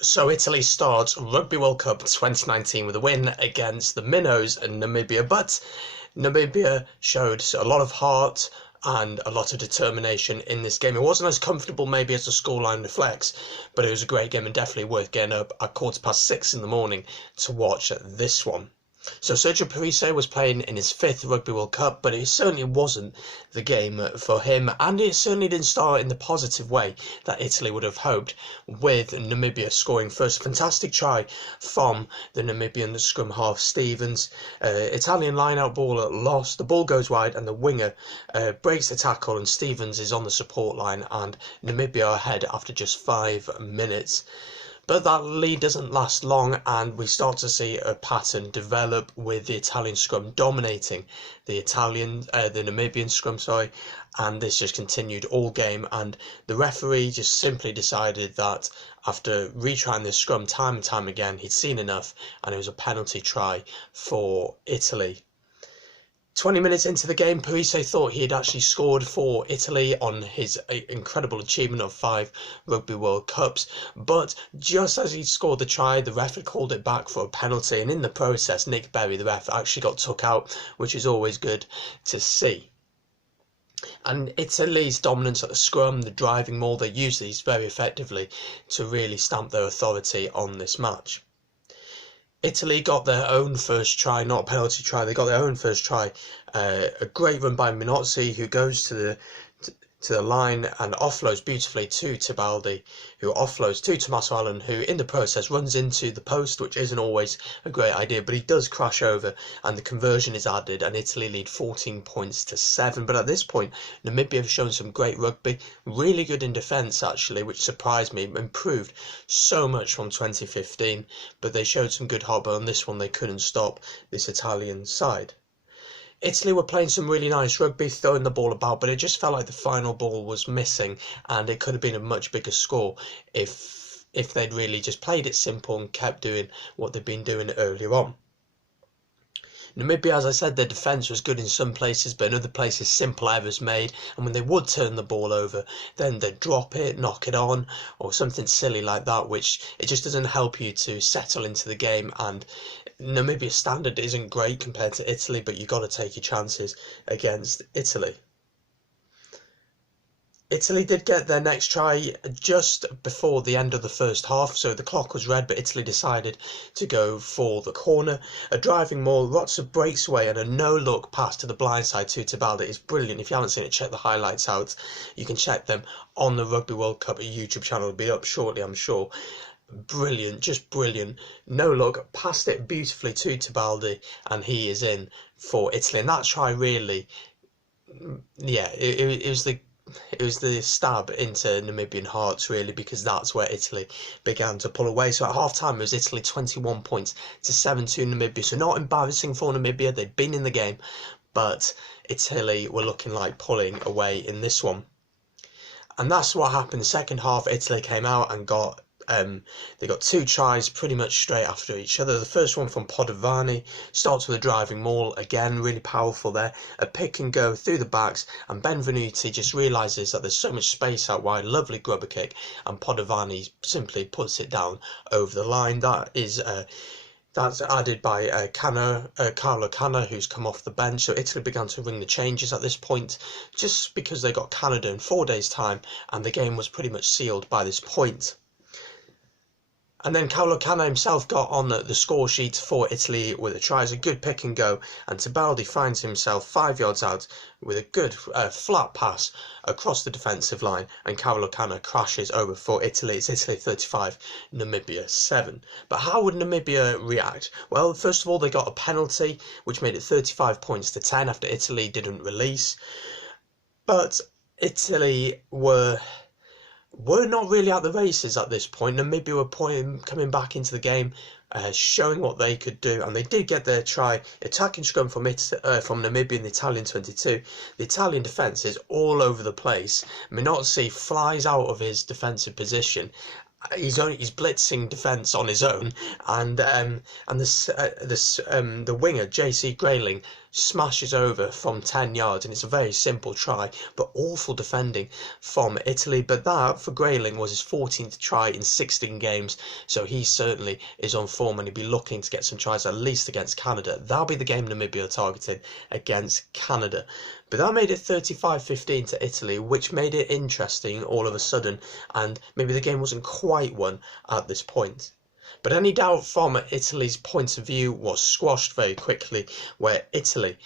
So Italy starts Rugby World Cup 2019 with a win against the Minnows and Namibia, but Namibia showed a lot of heart and a lot of determination in this game. It wasn't as comfortable maybe as the scoreline reflects, but it was a great game and definitely worth getting up at 6:15 in the morning to watch this one. So Sergio Parise was playing in his fifth Rugby World Cup, but it certainly wasn't the game for him, and it certainly didn't start in the positive way that Italy would have hoped, with Namibia scoring first. Fantastic try from the Namibian scrum half Stevens. Italian line-out ball lost, the ball goes wide and the winger breaks the tackle and Stevens is on the support line and Namibia are ahead after just 5 minutes. But that lead doesn't last long and we start to see a pattern develop with the Italian scrum dominating the Namibian scrum, and this just continued all game, and the referee just simply decided that after retrying this scrum time and time again, he'd seen enough and it was a penalty try for Italy. 20 minutes into the game, Parise thought he had actually scored for Italy on his incredible achievement of 5 Rugby World Cups, but just as he scored the try, the ref had called it back for a penalty, and in the process, Nick Berry, the ref, actually got took out, which is always good to see. And Italy's dominance at the scrum, the driving maul, they used these very effectively to really stamp their authority on this match. Italy got their own first try, not a penalty try, they got their own first try. A great run by Minozzi, who goes to the line and offloads beautifully to Tibaldi, who offloads to Tommaso Allen, who in the process runs into the post, which isn't always a great idea, but he does crash over and the conversion is added and Italy lead 14 points to 7. But at this point, Namibia have shown some great rugby, really good in defence actually, which surprised me, improved so much from 2015, but they showed some good heart, but on this one they couldn't stop this Italian side. Italy were playing some really nice rugby, throwing the ball about, but it just felt like the final ball was missing and it could have been a much bigger score if they'd really just played it simple and kept doing what they'd been doing earlier on. Namibia, as I said, their defence was good in some places, but in other places simple errors made, and when they would turn the ball over, then they'd drop it, knock it on, or something silly like that, which it just doesn't help you to settle into the game. And Namibia's standard isn't great compared to Italy, but you've got to take your chances against Italy. Italy did get their next try just before the end of the first half, so the clock was red, but Italy decided to go for the corner. A driving maul, lots of breaks away, and a no-look pass to the blind side to Tibaldi is brilliant. If you haven't seen it, check the highlights out. You can check them on the Rugby World Cup YouTube channel. It'll be up shortly, I'm sure. Brilliant, just brilliant. No look, passed it beautifully to Tibaldi, and he is in for Italy. And that try really, yeah, it was the stab into Namibian hearts really, because that's where Italy began to pull away. So at half time it was Italy 21 points to 7 to Namibia. So not embarrassing for Namibia, they'd been in the game, but Italy were looking like pulling away in this one. And that's what happened. Second half, Italy came out and they got 2 tries pretty much straight after each other. The first one from Podovani starts with a driving maul, again really powerful there, a pick and go through the backs, and Benvenuti just realises that there's so much space out wide, lovely grubber kick, and Podovani simply puts it down over the line. That's added by Carlo Canna, who's come off the bench. So Italy began to ring the changes at this point, just because they got Canada in 4 days' time, and the game was pretty much sealed by this point. And then Carlo Canna himself got on the score sheet for Italy with a try. It's a good pick and go, and Tibaldi finds himself 5 yards out with a good flat pass across the defensive line, and Carlo Canna crashes over for Italy. It's Italy 35, Namibia 7. But how would Namibia react? Well, first of all, they got a penalty, which made it 35 points to 10 after Italy didn't release. But Italy were not really at the races at this point. Namibia were coming back into the game, showing what they could do, and they did get their try. Attacking scrum from Namibia in the Italian 22. The Italian defence is all over the place. Minozzi flies out of his defensive position. He's blitzing defence on his own, and the winger JC Grayling smashes over from 10 yards, and it's a very simple try, but awful defending from Italy. But that, for Grayling, was his 14th try in 16 games, so he certainly is on form, and he'll be looking to get some tries at least against Canada. That'll be the game Namibia are targeting, against Canada. But that made it 35-15 to Italy, which made it interesting all of a sudden, and maybe the game wasn't quite won at this point. But any doubt from Italy's point of view was squashed very quickly, where Italy,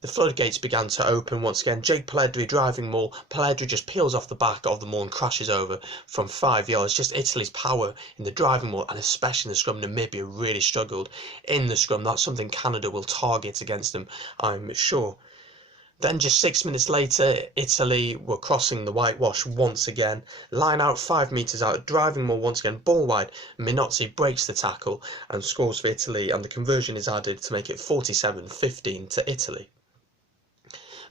the floodgates began to open once again. Jake Pelledri driving maul. Pelledri just peels off the back of the maul and crashes over from 5 yards. Just Italy's power in the driving maul, and especially in the scrum. Namibia really struggled in the scrum. That's something Canada will target against them, I'm sure. Then just 6 minutes later, Italy were crossing the whitewash once again. Line out 5 metres out, driving maul once again, ball wide. Minozzi breaks the tackle and scores for Italy, and the conversion is added to make it 47-15 to Italy.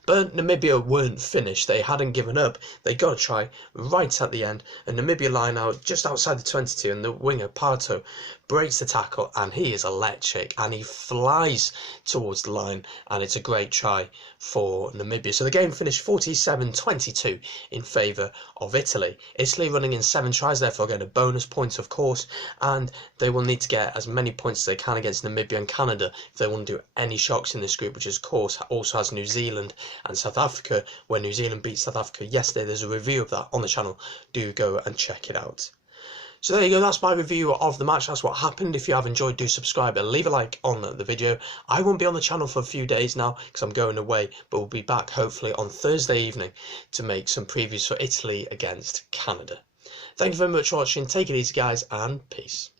But Namibia weren't finished. They hadn't given up. They got a try right at the end, and Namibia line out just outside the 22, and the winger Parto breaks the tackle, and he is electric, and he flies towards the line, and it's a great try for Namibia. So the game finished 47-22 in favour of Italy. Italy running in 7 tries, therefore getting a bonus point, of course, and they will need to get as many points as they can against Namibia and Canada if they want to do any shocks in this group, which of course also has New Zealand and South Africa, where New Zealand beat South Africa yesterday. There's a review of that on the channel. Do go and check it out. So there you go, that's my review of the match. That's what happened. If you have enjoyed, do subscribe and leave a like on the video. I won't be on the channel for a few days now because I'm going away, but we'll be back hopefully on Thursday evening to make some previews for Italy against Canada. Thank you very much for watching. Take it easy, guys, and peace.